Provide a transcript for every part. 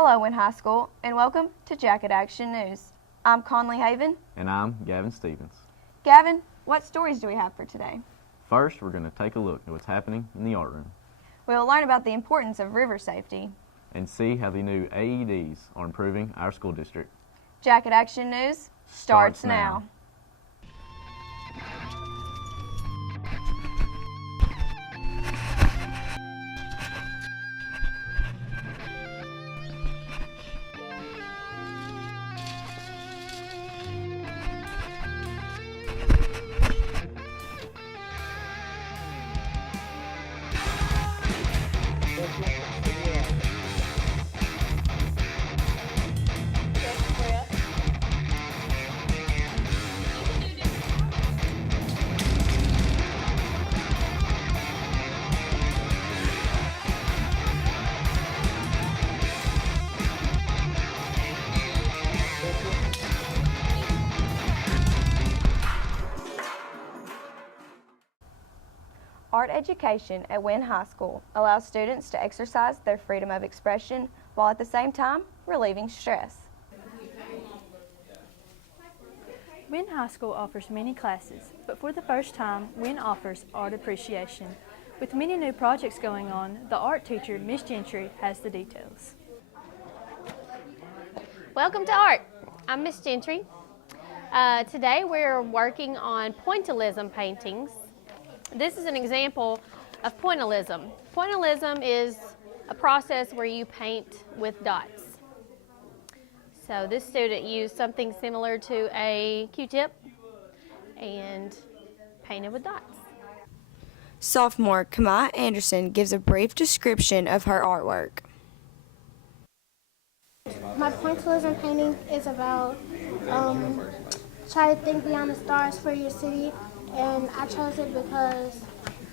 Hello, Wynne High School, and welcome to Jacket Action News. I'm Conley Haven. And I'm Gavin Stevens. Gavin, what stories do we have for today? First, we're going to take a look at what's happening in the art room. We'll learn about the importance of river safety. And see how the new AEDs are improving our school district. Jacket Action News starts now. Art education at Wynne High School allows students to exercise their freedom of expression while at the same time relieving stress. Wynne High School offers many classes, but for the first time, Wynne offers art appreciation. With many new projects going on, the art teacher, Miss Gentry, has the details. Welcome to art. I'm Miss Gentry. Today we're working on pointillism paintings. This is an example of pointillism. Pointillism is a process where you paint with dots. So this student used something similar to a Q-tip and painted with dots. Sophomore Kamai Anderson gives a brief description of her artwork. My pointillism painting is about try to think beyond the stars for your city, and I chose it because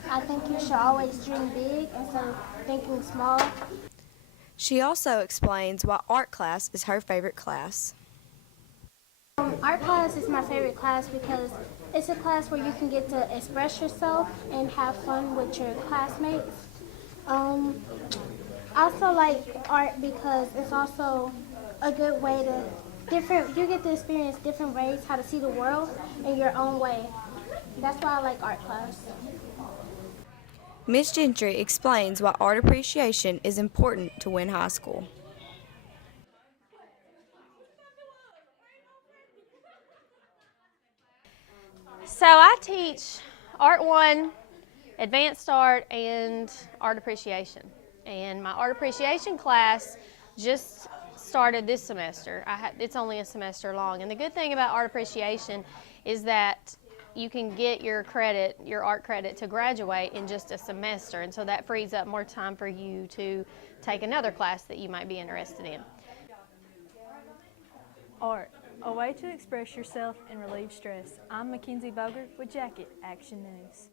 I think you should always dream big instead of thinking small. She also explains why art class is her favorite class. Art class is my favorite class because it's a class where you can get to express yourself and have fun with your classmates. I also like art because it's also a good way to you get to experience different ways how to see the world in your own way. That's why I like art class. Miss Gentry explains why art appreciation is important to Wynne High School. So I teach Art 1, Advanced Art, and Art Appreciation. And my Art Appreciation class just started this semester. It's only a semester long. And the good thing about Art Appreciation is that you can get your credit, your art credit, to graduate in just a semester. And so that frees up more time for you to take another class that you might be interested in. Art, a way to express yourself and relieve stress. I'm Mackenzie Bogert with Jacket Action News.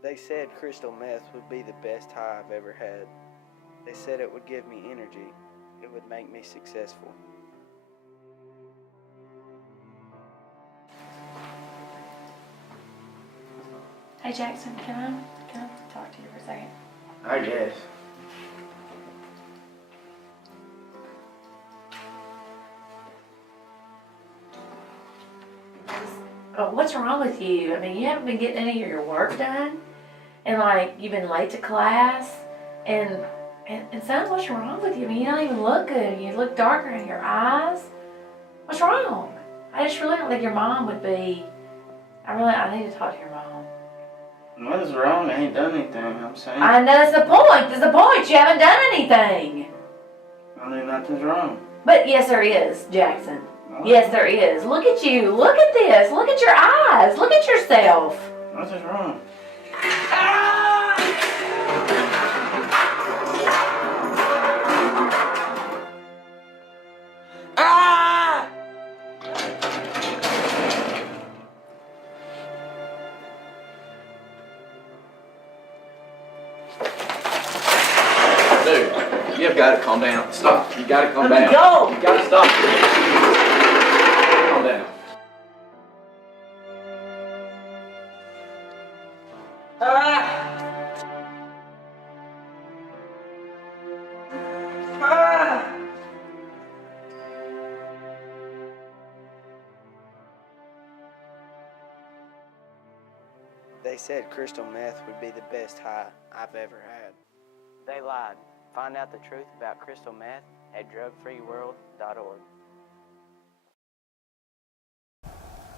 They said crystal meth would be the best high I've ever had. They said it would give me energy. It would make me successful. Hey Jackson, can I talk to you for a second? I guess. Oh, what's wrong with you? I mean, you haven't been getting any of your work done, and like you've been late to class, and son, what's wrong with you? I mean, you don't even look good. You look darker in your eyes. What's wrong? I just really don't think your mom would be. I need to talk to your mom. What is wrong? I ain't done anything, I'm saying. I know that's the point. That's the point. You haven't done anything. I mean, nothing's wrong. But yes, there is, Jackson. Yes, there is. Look at you. Look at this. Look at your eyes. Look at yourself. Nothing's wrong. Dude, you've got to calm down. Stop. You got to calm Let down. me go. You got to stop. Calm down. They said crystal meth would be the best high I've ever had. They lied. Find out the truth about crystal meth at drugfreeworld.org.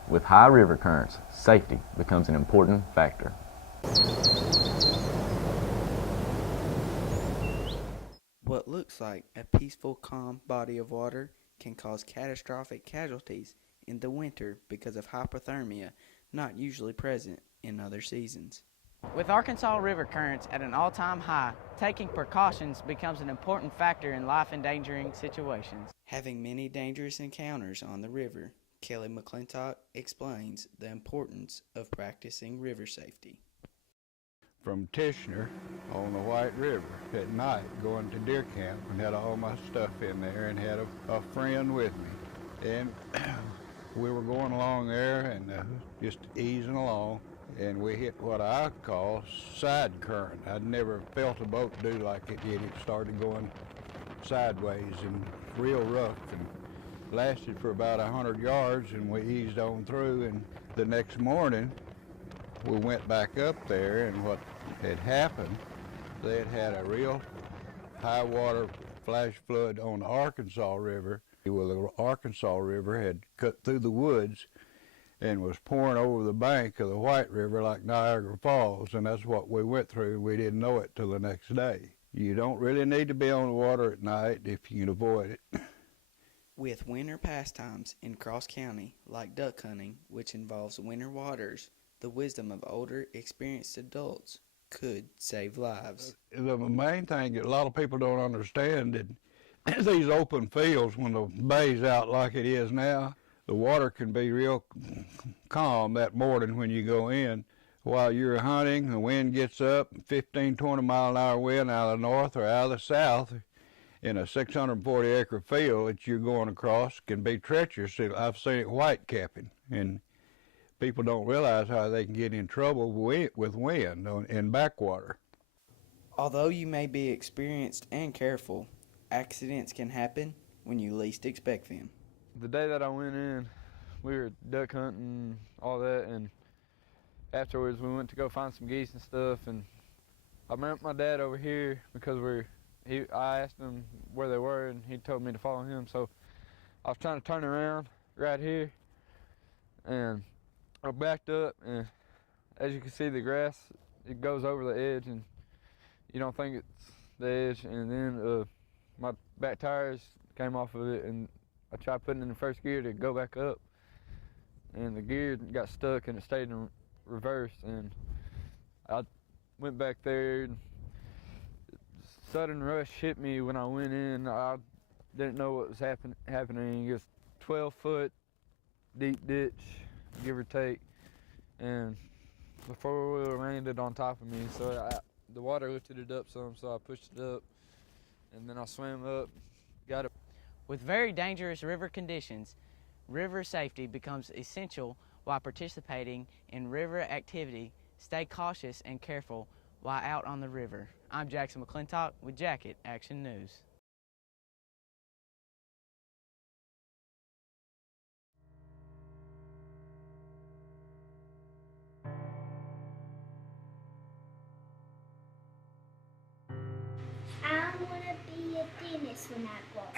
With high river currents, safety becomes an important factor. What looks like a peaceful, calm body of water can cause catastrophic casualties in the winter because of hypothermia, not usually present in other seasons. With Arkansas River currents at an all-time high, taking precautions becomes an important factor in life-endangering situations. Having many dangerous encounters on the river, Kelly McClintock explains the importance of practicing river safety. From Tishner on the White River at night going to deer camp and had all my stuff in there and had a friend with me. And we were going along there and just easing along, and we hit what I call side current. I'd never felt a boat do like it did. It started going sideways and real rough and lasted for about 100 yards, and we eased on through. And the next morning we went back up there, and what had happened, they had had a real high water flash flood on the Arkansas River. Well, the Arkansas River had cut through the woods and was pouring over the bank of the White River like Niagara Falls, and that's what we went through. We didn't know it till the next day. You don't really need to be on the water at night if you can avoid it. With winter pastimes in Cross County, like duck hunting, which involves winter waters, the wisdom of older, experienced adults could save lives. The main thing that a lot of people don't understand is these open fields, when the bay's out like it is now, the water can be real calm that morning when you go in. While you're hunting, the wind gets up, 15, 20 mile an hour wind out of the north or out of the south, in a 640-acre field that you're going across can be treacherous. I've seen it white capping, and people don't realize how they can get in trouble with wind in backwater. Although you may be experienced and careful, accidents can happen when you least expect them. The day that I went in, we were duck hunting, all that, and afterwards we went to go find some geese and stuff, and I met my dad over here because I asked him where they were, and he told me to follow him. So I was trying to turn around right here, and I backed up, and as you can see, the grass, it goes over the edge, and you don't think it's the edge. And then my back tires came off of it, and I tried putting in the first gear to go back up, and the gear got stuck, and it stayed in reverse. And I went back there, and sudden rush hit me when I went in. I didn't know what was happening. It was 12-foot deep ditch, give or take, and the four-wheeler landed on top of me, so the water lifted it up some, so I pushed it up, and then I swam up, got it. With very dangerous river conditions, river safety becomes essential while participating in river activity. Stay cautious and careful while out on the river. I'm Jackson McClintock with Jacket Action News. I want to be a dentist when I grow up.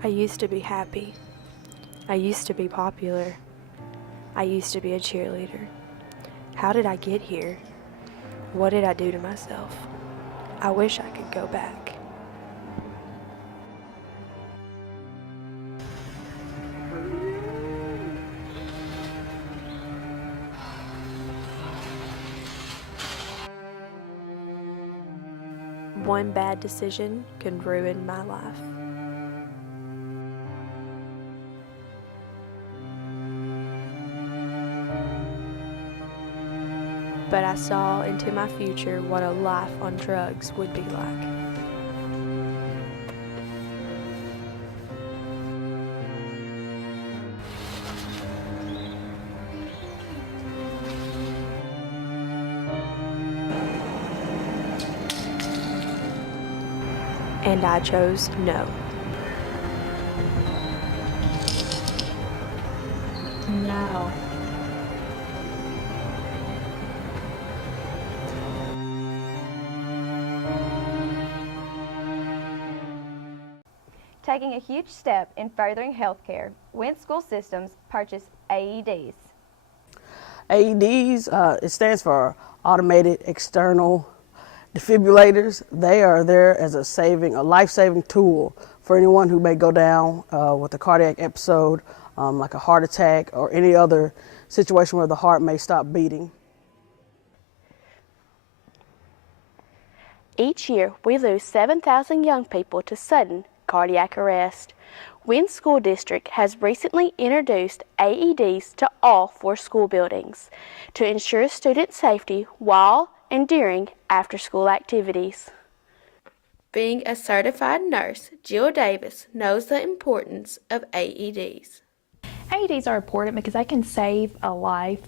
I used to be happy. I used to be popular. I used to be a cheerleader. How did I get here? What did I do to myself? I wish I could go back. One bad decision can ruin my life. but I saw into my future what a life on drugs would be like. And I chose no. No. Taking a huge step in furthering healthcare, Wentz School Systems purchased AEDs. AEDs, it stands for Automated External Defibrillators. They are there as a life-saving tool for anyone who may go down with a cardiac episode, like a heart attack or any other situation where the heart may stop beating. Each year, we lose 7,000 young people to sudden cardiac arrest. Wentz School District has recently introduced AEDs to all 4 school buildings to ensure student safety while and during after-school activities. Being a certified nurse, Jill Davis knows the importance of AEDs. AEDs are important because they can save a life,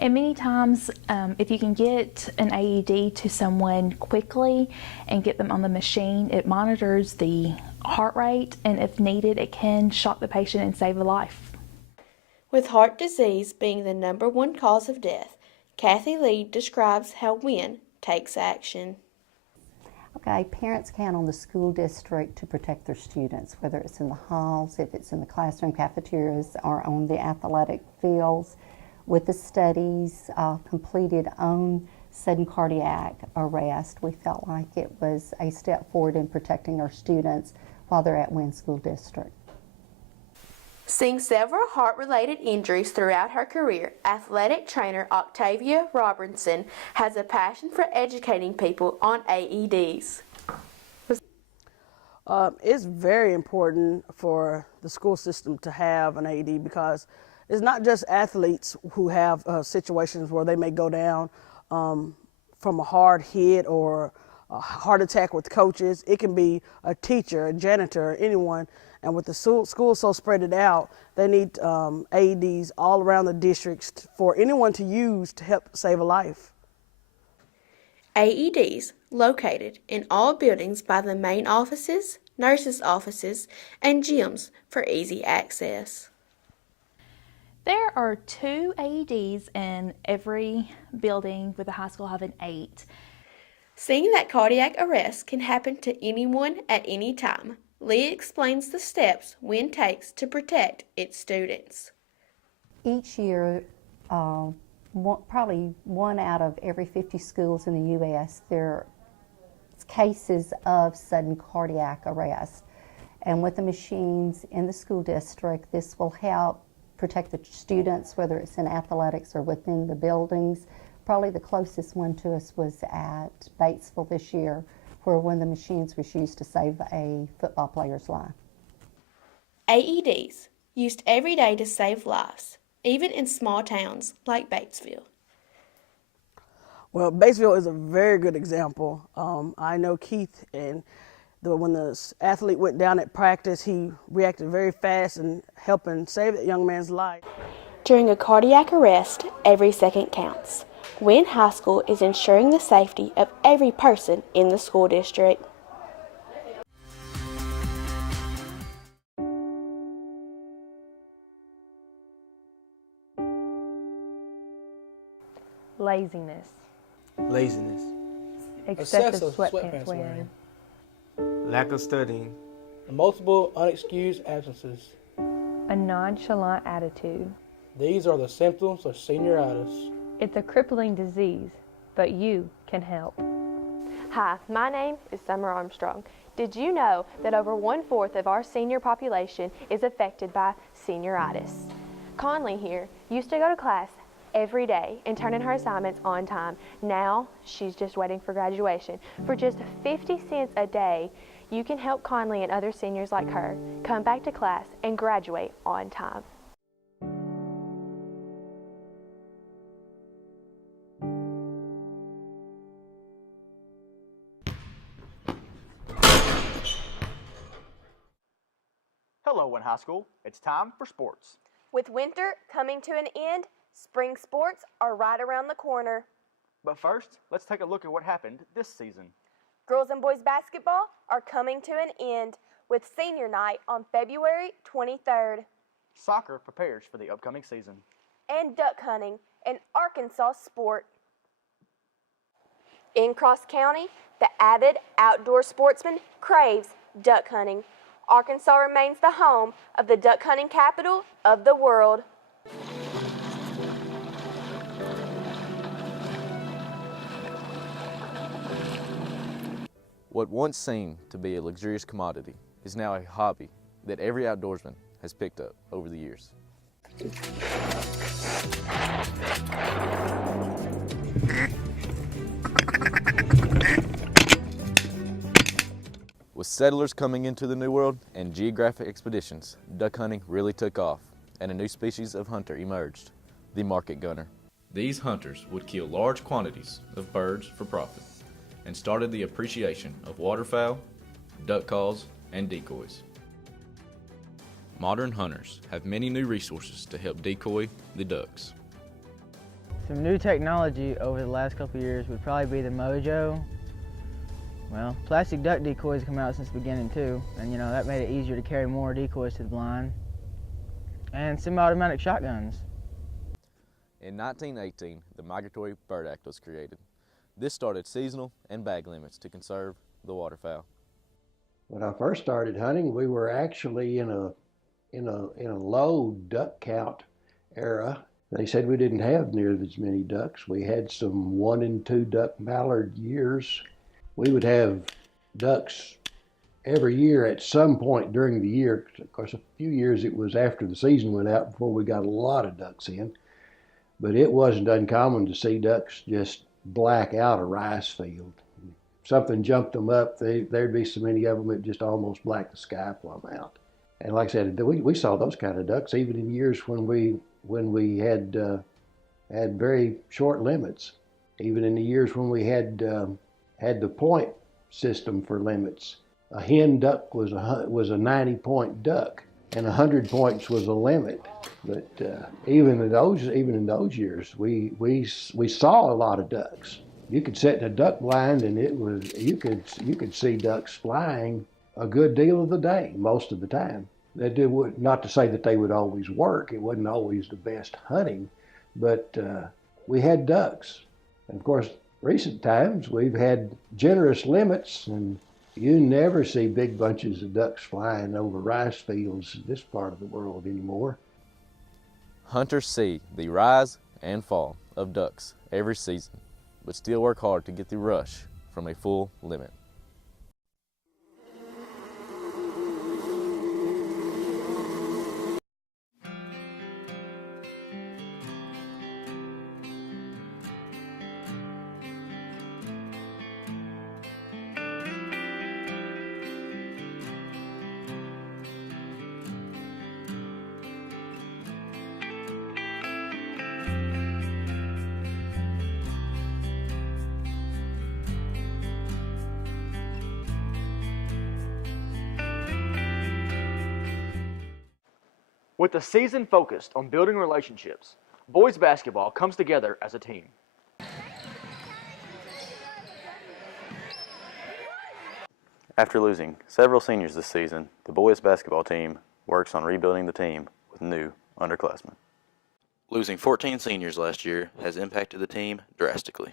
and many times if you can get an AED to someone quickly and get them on the machine, it monitors the heart rate, and if needed it can shock the patient and save a life. With heart disease being the #1 cause of death, Kathy Lee describes how WIN takes action. Okay, parents count on the school district to protect their students, whether it's in the halls, if it's in the classroom cafeterias, or on the athletic fields. With the studies completed on sudden cardiac arrest, we felt like it was a step forward in protecting our students while they're at Wentz School District. Seeing several heart-related injuries throughout her career, athletic trainer Octavia Robinson has a passion for educating people on AEDs. It's very important for the school system to have an AED because it's not just athletes who have situations where they may go down from a hard hit or a heart attack with coaches. It can be a teacher, a janitor, anyone. And with the school so spread out, they need AEDs all around the districts for anyone to use to help save a life. AEDs located in all buildings by the main offices, nurses' offices, and gyms for easy access. There are 2 AEDs in every building, with the high school having 8. Seeing that cardiac arrest can happen to anyone at any time, Lee explains the steps WIN takes to protect its students. Each year, probably 1 out of every 50 schools in the U.S., there are cases of sudden cardiac arrest. And with the machines in the school district, this will help protect the students, whether it's in athletics or within the buildings. Probably the closest one to us was at Batesville this year, where one of the machines was used to save a football player's life. AEDs, used every day to save lives, even in small towns like Batesville. Well, Batesville is a very good example. I know Keith, and when the athlete went down at practice, he reacted very fast in helping save that young man's life. During a cardiac arrest, every second counts. WIN High School is ensuring the safety of every person in the school district. Laziness. Laziness. Excessive sweatpants wearing. Lack of studying. Multiple unexcused absences. A nonchalant attitude. These are the symptoms of senioritis. It's a crippling disease, but you can help. Hi, my name is Summer Armstrong. Did you know that over 1/4 of our senior population is affected by senioritis? Conley here used to go to class every day and turn in her assignments on time. Now she's just waiting for graduation. For just 50 cents a day, you can help Conley and other seniors like her come back to class and graduate on time. Hello, Wynn High School. It's time for sports. With winter coming to an end, spring sports are right around the corner. But first, let's take a look at what happened this season. Girls and boys basketball are coming to an end with senior night on February 23rd. Soccer prepares for the upcoming season. And duck hunting, an Arkansas sport. In Cross County, the avid outdoor sportsman craves duck hunting. Arkansas remains the home of the duck hunting capital of the world. What once seemed to be a luxurious commodity is now a hobby that every outdoorsman has picked up over the years. With settlers coming into the New World and geographic expeditions, duck hunting really took off, and a new species of hunter emerged, the market gunner. These hunters would kill large quantities of birds for profit, and started the appreciation of waterfowl, duck calls, and decoys. Modern hunters have many new resources to help decoy the ducks. Some new technology over the last couple of years would probably be the Mojo. Well, plastic duck decoys come out since the beginning too, and that made it easier to carry more decoys to the blind. And semi-automatic shotguns. In 1918, the Migratory Bird Act was created. This started seasonal and bag limits to conserve the waterfowl. When I first started hunting, we were actually in a low duck count era. They said we didn't have nearly as many ducks. We had some 1 and 2 duck mallard years. We would have ducks every year at some point during the year. Of course, a few years it was after the season went out before we got a lot of ducks in. But it wasn't uncommon to see ducks just black out a rice field. If something jumped them up, there'd be so many of them it just almost blacked the sky plumb out. And like I said, we saw those kind of ducks even in years when we had very short limits. Even in the years when we had the point system for limits. A hen duck was a 90-point duck, and 100 points was a limit. But even in those years, we saw a lot of ducks. You could sit in a duck blind, and you could see ducks flying a good deal of the day, most of the time. Not to say that they would always work. It wasn't always the best hunting, but we had ducks. And of course, recent times we've had generous limits, and you never see big bunches of ducks flying over rice fields in this part of the world anymore. Hunters see the rise and fall of ducks every season, but still work hard to get the rush from a full limit. With the season focused on building relationships, boys basketball comes together as a team. After losing several seniors this season, the boys basketball team works on rebuilding the team with new underclassmen. Losing 14 seniors last year has impacted the team drastically.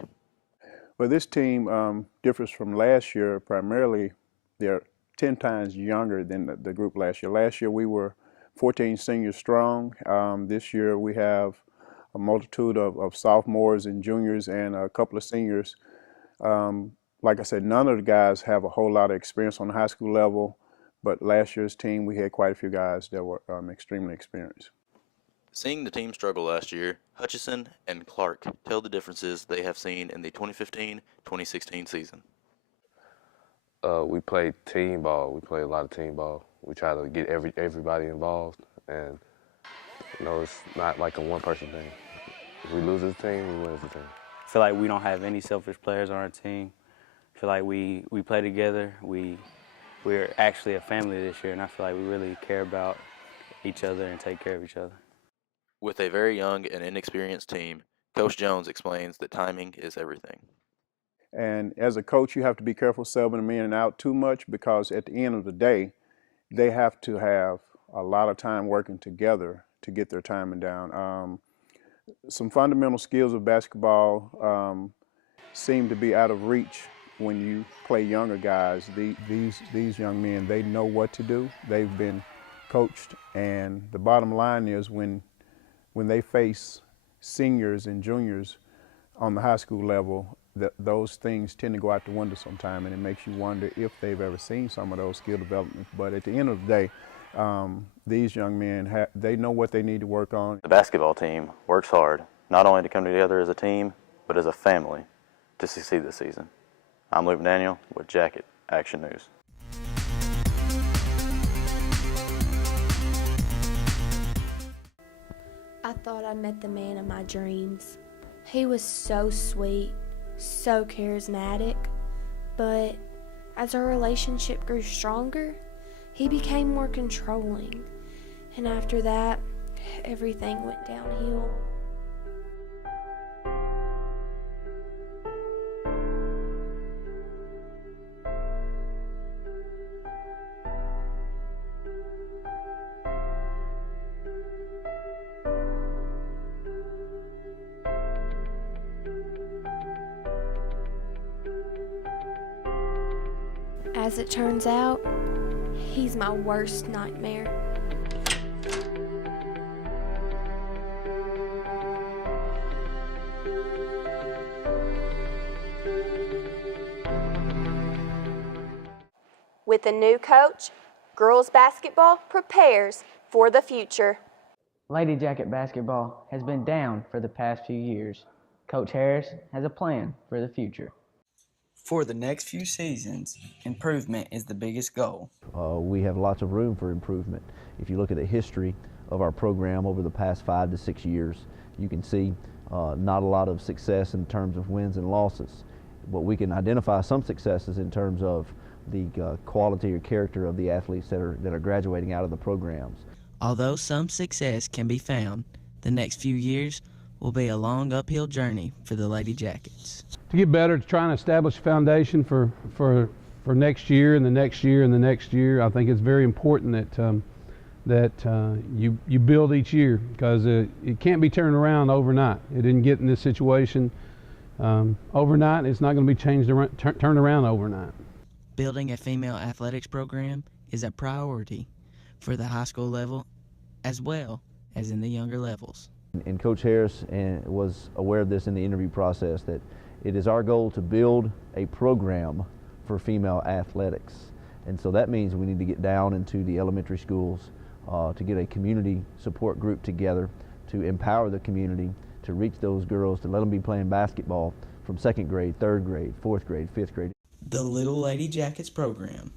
Well, this team differs from last year. Primarily, they're 10 times younger than the group last year. Last year we were 14 seniors strong. This year we have a multitude of sophomores and juniors and a couple of seniors. Like I said, none of the guys have a whole lot of experience on the high school level, but last year's team we had quite a few guys that were extremely experienced. Seeing the team struggle last year, Hutchison and Clark tell the differences they have seen in the 2015-2016 season. We play team ball. We play a lot of team ball. We try to get everybody involved, and it's not like a one-person thing. If we lose as a team, we win as a team. I feel like we don't have any selfish players on our team. I feel like we play together. We we're actually a family this year, and I feel like we really care about each other and take care of each other. With a very young and inexperienced team, Coach Jones explains that timing is everything. And as a coach, you have to be careful subbing them in and out too much, because at the end of the day, they have to have a lot of time working together to get their timing down. Some fundamental skills of basketball seem to be out of reach when you play younger guys. These young men, they know what to do. They've been coached, and the bottom line is when they face seniors and juniors on the high school level, those things tend to go out the window sometime, and it makes you wonder if they've ever seen some of those skill developments. But at the end of the day, these young men, they know what they need to work on. The basketball team works hard, not only to come together as a team, but as a family to succeed this season. I'm Luke Daniel with Jacket Action News. I thought I met the man of my dreams. He was so sweet, so charismatic, but as our relationship grew stronger, he became more controlling, and after that, everything went downhill. As it turns out, he's my worst nightmare. With a new coach, girls basketball prepares for the future. Lady Jacket basketball has been down for the past few years. Coach Harris has a plan for the future. For the next few seasons, improvement is the biggest goal. We have lots of room for improvement. If you look at the history of our program over the past 5 to 6 years, you can see not a lot of success in terms of wins and losses. But we can identify some successes in terms of the quality or character of the athletes that are graduating out of the programs. Although some success can be found, the next few years will be a long uphill journey for the Lady Jackets. To get better, to try and establish a foundation for next year and the next year and the next year, I think it's very important that you build each year, because it can't be turned around overnight. It didn't get in this situation overnight. It's not going to be turned around overnight. Building a female athletics program is a priority for the high school level as well as in the younger levels. And Coach Harris was aware of this in the interview process, that it is our goal to build a program for female athletics. And so that means we need to get down into the elementary schools to get a community support group together to empower the community, to reach those girls, to let them be playing basketball from 2nd grade, 3rd grade, 4th grade, 5th grade. The Little Lady Jackets program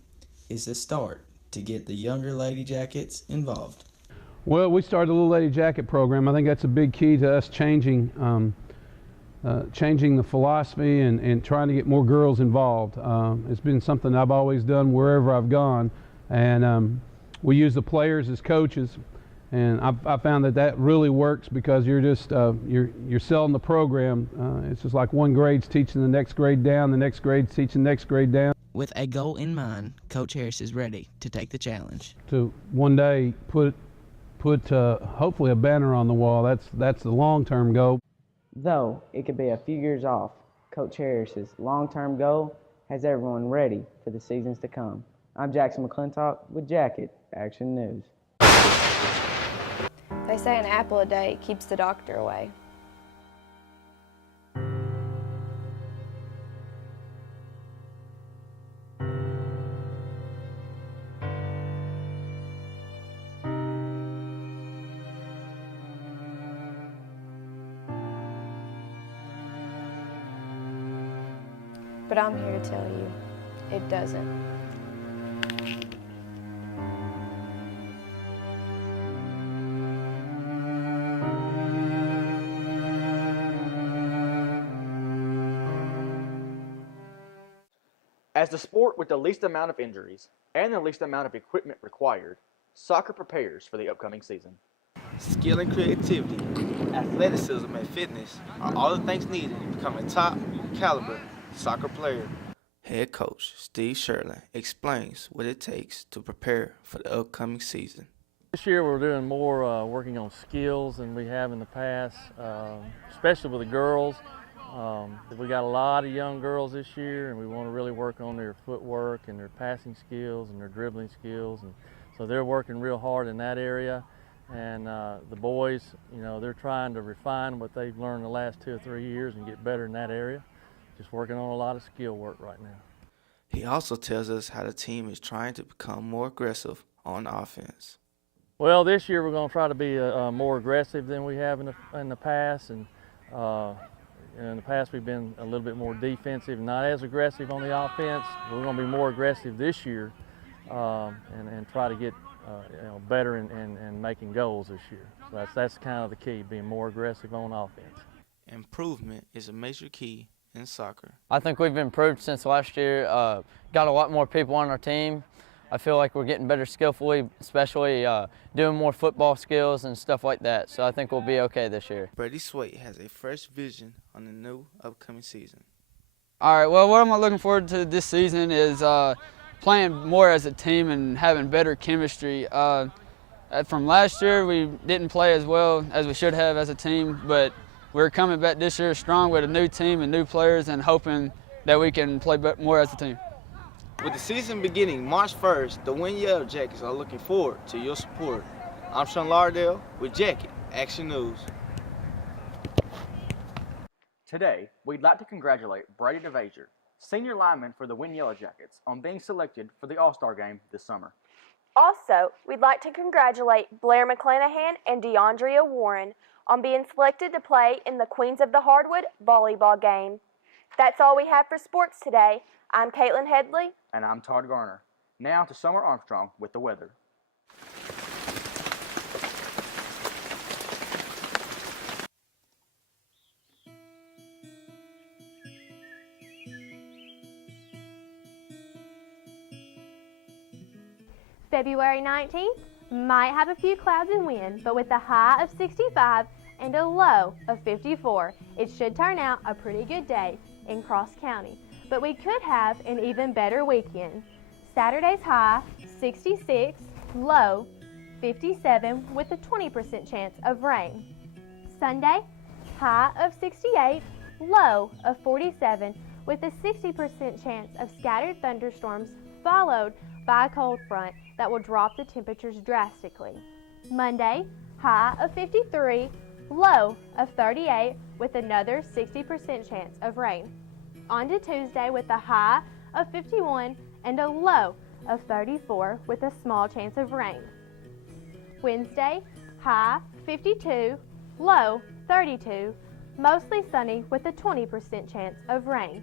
is the start to get the younger Lady Jackets involved. Well, we started the Little Lady Jacket program. I think that's a big key to us changing the philosophy and trying to get more girls involved. It's been something I've always done wherever I've gone, and we use the players as coaches, and I found that really works, because you're just you're selling the program. It's just like one grade's teaching the next grade down, the next grade's teaching the next grade down. With a goal in mind, Coach Harris is ready to take the challenge. To one day put hopefully a banner on the wall. That's the long-term goal. Though it could be a few years off, Coach Harris's long-term goal has everyone ready for the seasons to come. I'm Jackson McClintock with Jacket Action News. They say an apple a day keeps the doctor away. But I'm here to tell you, it doesn't. As the sport with the least amount of injuries and the least amount of equipment required, soccer prepares for the upcoming season. Skill and creativity, athleticism, and fitness are all the things needed to become a top caliber soccer player. Head coach Steve Sherlin explains what it takes to prepare for the upcoming season. This year we're doing more working on skills than we have in the past, especially with the girls. We got a lot of young girls this year, and we want to really work on their footwork and their passing skills and their dribbling skills, and so they're working real hard in that area. And the boys, you know, they're trying to refine what they've learned the last 2 or 3 years and get better in that area. Just working on a lot of skill work right now. He also tells us how the team is trying to become more aggressive on offense. Well, this year we're going to try to be more aggressive than we have in the past, and in the past we've been a little bit more defensive, not as aggressive on the offense. We're going to be more aggressive this year and try to get better in making goals this year. So that's kind of the key, being more aggressive on offense. Improvement is a major key in soccer. I think we've improved since last year. Got a lot more people on our team. I feel like we're getting better skillfully, especially doing more football skills and stuff like that. So I think we'll be okay this year. Brady Swait has a fresh vision on the new upcoming season. All right, well, what I'm looking forward to this season is playing more as a team and having better chemistry. From last year, we didn't play as well as we should have as a team, but we're coming back this year strong with a new team and new players and hoping that we can play more as a team. With the season beginning March 1st, the Win Yellow Jackets are looking forward to your support. I'm Sean Lardell with Jacket Action News. Today, we'd like to congratulate Brady DeVager, senior lineman for the Win Yellow Jackets, on being selected for the All-Star Game this summer. Also, we'd like to congratulate Blair McClanahan and DeAndrea Warren on being selected to play in the Queens of the Hardwood volleyball game. That's all we have for sports today. I'm Caitlin Headley. And I'm Todd Garner. Now to Summer Armstrong with the weather. February 19th might have a few clouds and wind, but with a high of 65 and a low of 54, it should turn out a pretty good day in Cross County. But we could have an even better weekend. Saturday's high, 66, low, 57 with a 20% chance of rain. Sunday, high of 68, low of 47 with a 60% chance of scattered thunderstorms followed by a cold front that will drop the temperatures drastically. Monday, high of 53, low of 38 with another 60% chance of rain. On to Tuesday with a high of 51 and a low of 34 with a small chance of rain. Wednesday, high 52, low 32, mostly sunny with a 20% chance of rain.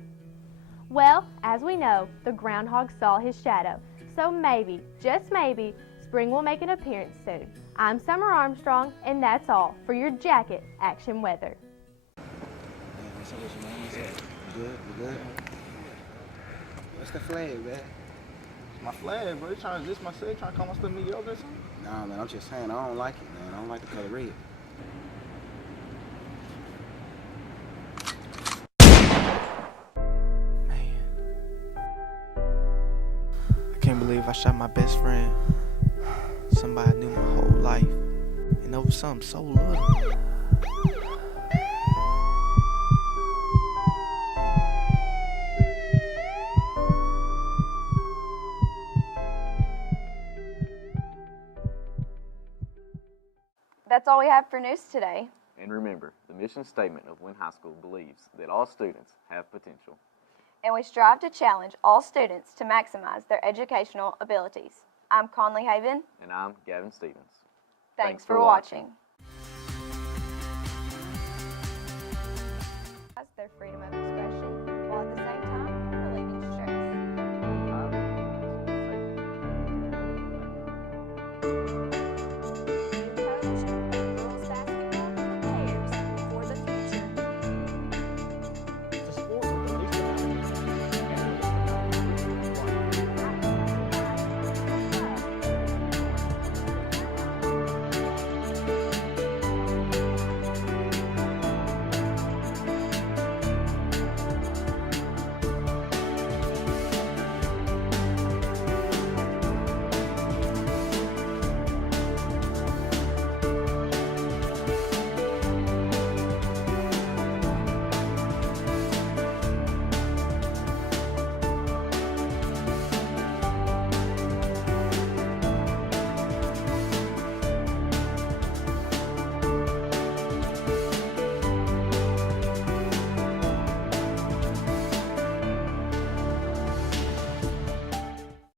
Well, as we know, the groundhog saw his shadow, so maybe, just maybe, spring will make an appearance soon. I'm Summer Armstrong, and that's all for your Jacket Action weather. Good. What's the flag, man? It's my flag, bro. You trying to diss my city, trying to call my stuff mediocre or something? Nah, man, I'm just saying, I don't like it, man. I don't like the color red. I can't believe I shot my best friend. Somebody I knew my whole life. And over something so little. That's all we have for news today. And remember, the mission statement of Wynn High School believes that all students have potential. And we strive to challenge all students to maximize their educational abilities. I'm Conley Haven. And I'm Gavin Stevens. Thanks for watching. Their freedom of expression, while at the same time relieving stress.